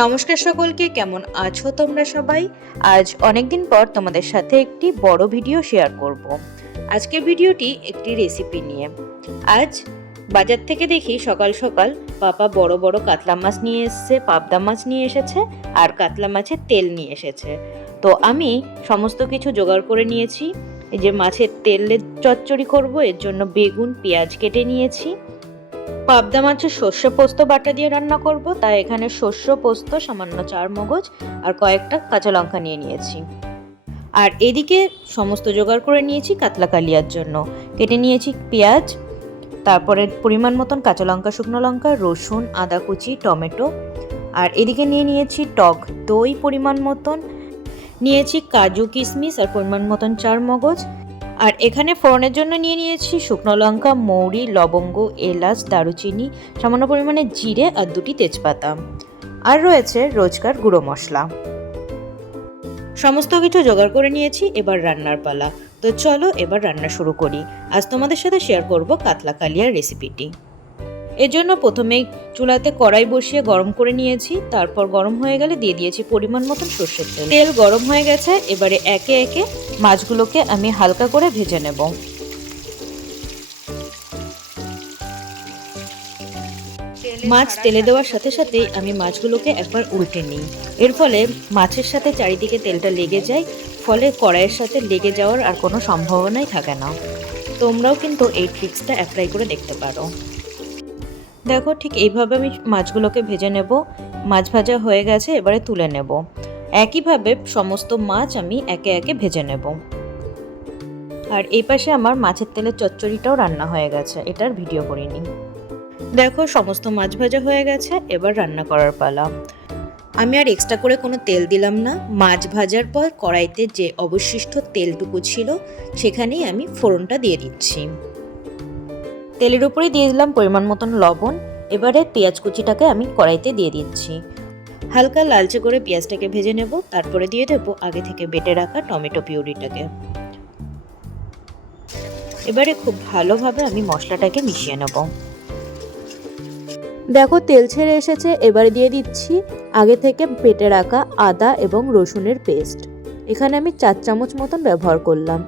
নমস্কার সকলকে, কেমন আছো তোমরা সবাই? আজ অনেক দিন পর তোমাদের সাথে একটি বড় ভিডিও শেয়ার করব। আজকের ভিডিওটি একটি রেসিপি নিয়ে। আজ বাজার থেকে দেখি সকাল সকাল পাপা বড় বড় কাতলা মাছ নিয়ে এসেছে, পাবদা মাছ নিয়ে এসেছে আর কাতলা মাছের তেল নিয়ে এসেছে। তো আমি সমস্ত কিছু জোগাড় করে নিয়েছি। এই যে মাছের তেলের চচ্চড়ি করব, এর জন্য বেগুন, পেঁয়াজ কেটে নিয়েছি। পাবদা মাছের শস্য পোস্ত বাটা দিয়ে রান্না করব, তাই এখানে শস্য পোস্ত, সামান্য চার মগজ আর কয়েকটা কাঁচা লঙ্কা নিয়ে নিয়েছি। আর এদিকে সমস্ত জোগাড় করে নিয়েছি কাতলা কালিয়ার জন্য। কেটে নিয়েছি পেঁয়াজ, তারপরে পরিমাণ মতন কাঁচা লঙ্কা, শুকনো লঙ্কা, রসুন, আদা কুচি, টমেটো, আর এদিকে নিয়ে নিয়েছি টক দই পরিমাণ মতন। নিয়েছি কাজু কিশমিশ আর পরিমাণ মতন চার মগজ। আর এখানে ফোড়নের জন্য নিয়ে নিয়েছি শুকনো লঙ্কা, মৌরি, লবঙ্গ, এলাচ, দারুচিনি, সামান্য পরিমাণে জিরে আর দুটি তেজপাতা। আর রয়েছে রোজকার গুঁড়ো মশলা। সমস্ত কিছু জোগাড় করে নিয়েছি, এবার রান্নার পালা। তো চলো এবার রান্না শুরু করি। আজ তোমাদের সাথে শেয়ার করব কাতলা কালিয়ার রেসিপিটি এর জন্য প্রথমেই চুলাতে কড়াই বসিয়ে গরম করে নিয়েছি, তারপর গরম হয়ে গেলে দিয়ে দিয়েছি পরিমাণ মতন সর্ষের তেল। তেল গরম হয়ে গেছে, এবারে একে একে মাছগুলোকে আমি হালকা করে ভেজে নেব। মাছ তেলে দেওয়ার সাথে সাথেই আমি মাছগুলোকে একবার উল্টে নিই। এর ফলে মাছের সাথে চারিদিকে তেলটা লেগে যায়, ফলে কড়াইয়ের সাথে লেগে যাওয়ার আর কোনো সম্ভাবনাই থাকে না। তোমরাও কিন্তু এই ট্রিক্সটা অ্যাপ্লাই করে দেখতে পারো। দেখো ঠিক এইভাবে আমি মাছগুলোকে ভেজে নেব। মাছ ভাজা হয়ে গেছে, এবারে তুলে নেব। একইভাবে সমস্ত মাছ আমি একে একে ভেজে নেব। আর এই পাশে আমার মাছের তেলের চচ্চড়িটাও রান্না হয়ে গেছে, এটার ভিডিও করিনি দেখো সমস্ত মাছ ভাজা হয়ে গেছে, এবার রান্না করার পালা। আমি আর এক্সট্রা করে কোনো তেল দিলাম না। মাছ ভাজার পর কড়াইতে যে অবশিষ্ট তেলটুকু ছিল, সেখানেই আমি ফোড়নটা দিয়ে দিচ্ছি। তেলের উপরেই দিয়ে দিলাম পরিমাণ মতন লবণ। এবারে পেঁয়াজ কুচিটাকে আমি কড়াইতে দিয়ে দিচ্ছি। হালকা লালচে করে পেঁয়াজটাকে ভেজে নেব, তারপরে দিয়ে দেবো আগে থেকে বেটে রাখা টমেটো পিউরিটাকে। এবারে খুব ভালোভাবে আমি মশলাটাকে মিশিয়ে নেব। দেখো তেল ছেড়ে এসেছে, এবারে দিয়ে দিচ্ছি আগে থেকে বেটে রাখা আদা এবং রসুনের পেস্ট। এখানে আমি চার চামচ মতন ব্যবহার করলাম।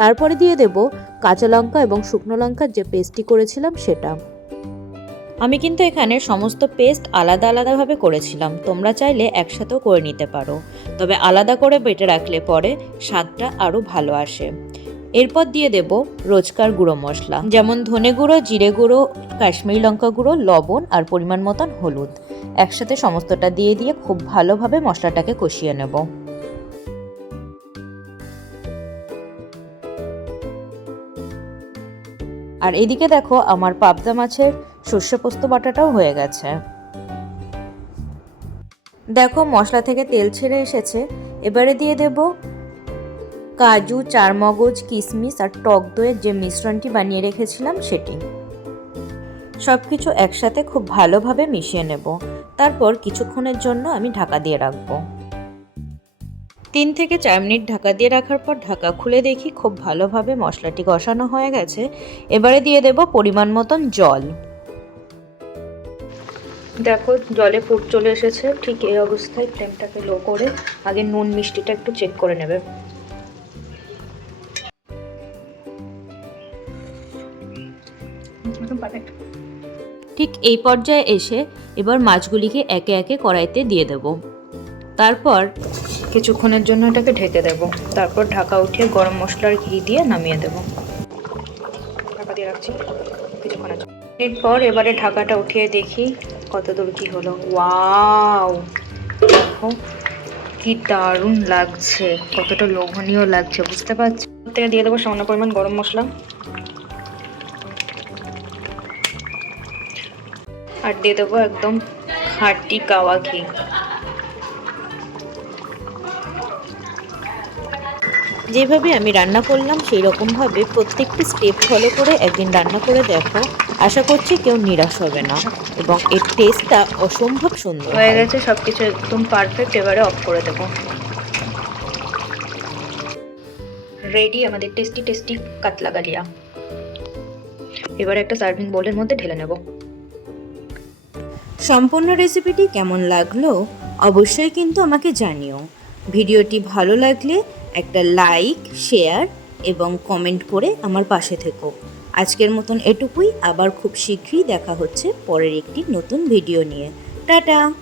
তারপরে দিয়ে দেব কাঁচা লঙ্কা এবং শুকনো লঙ্কার যে পেস্টটি করেছিলাম সেটা। আমি কিন্তু এখানে সমস্ত পেস্ট আলাদা আলাদাভাবে করেছিলাম। তোমরা চাইলে একসাথেও করে নিতে পারো। তবে আলাদা করে বেটে রাখলে পরে স্বাদটা আরও ভালো আসে। এরপর দিয়ে দেব রোজকার গুঁড়ো মশলা। যেমন ধনে গুঁড়ো, জিরে গুঁড়ো, কাশ্মীরি লঙ্কা গুঁড়ো, লবণ আর পরিমাণ মতন হলুদ। একসাথে সমস্তটা দিয়ে দিয়ে খুব ভালোভাবে মশলাটাকে কষিয়ে নেব। আর এদিকে দেখো, আমার পাবদা মাছের সর্ষে পোস্ত বাটাটাও হয়ে গেছে। দেখো, মশলা থেকে তেল ছেড়ে এসেছে। এবারে দিয়ে দেব কাজু, চারমগজ কিশমিশ আর টক দইয়ের যে মিশ্রণটি বানিয়ে রেখেছিলাম সেটি। সব কিছু একসাথে খুব ভালোভাবে মিশিয়ে নেব। তারপর কিছুক্ষণের জন্য আমি ঢাকা দিয়ে রাখব। তিন থেকে চার মিনিট ঢাকা দিয়ে রাখার পর ঢাকা খুলে দেখি খুব ভালোভাবে মশলাটি কষানো হয়ে গেছে। এবারে দিয়ে দেব পরিমাণ মতন জল। দেখো জলে ফুট চলে এসেছে। ঠিক এই অবস্থায় ফ্লেমটাকে লো করে আগে নুন মিষ্টিটা একটু চেক করে নেবে। ঠিক এই পর্যায়ে এসে এবার মাছগুলিকে একে একে কড়াইতে দিয়ে দেব। তারপর কিছুক্ষণের জন্য এটাকে ঢেকে দেব। তারপর ঢাকা উঠিয়ে গরম মশলার ঘি দিয়ে নামিয়ে দেব। ঢাকা দিয়ে রাখছি কিছুক্ষণের জন্য। এরপর এবারে ঢাকাটা উঠিয়ে দেখি কত দূর কি হলো। ওয়াও! দেখো কি দারুণ লাগছে, কতটা লোভনীয় লাগছে, বুঝতে পারছি? থেকে দিয়ে দেবো সামান্য পরিমাণ গরম মশলা। আর দিয়ে দেবো একদম খাঁটি কাওয়া ঘি যেভাবে আমি রান্না করলাম সেই রকমভাবে প্রত্যেকটি স্টেপ ফলো করে একদিন রান্না করে দেখো। আশা করছি কেউ নিরাশ হবে না এবং এর টেস্টটা অসম্ভব সুন্দর হয়ে গেছে সব কিছু একদম পারফেক্ট এবারে অফ করে দেব। রেডি আমাদের টেস্টি টেস্টি কাতলা গালিয়া। এবার একটা সার্ভিং বোলের মধ্যে ঢেলে নেব। সম্পূর্ণ রেসিপিটি কেমন লাগল অবশ্যই কিন্তু আমাকে জানিও। ভিডিওটি ভালো লাগলে একটা লাইক, শেয়ার এবং কমেন্ট করে আমার পাশে থেকো। আজকের মতন এটুকুই। আবার খুব শীঘ্রই দেখা হচ্ছে পরের একটি নতুন ভিডিও নিয়ে। টাটা!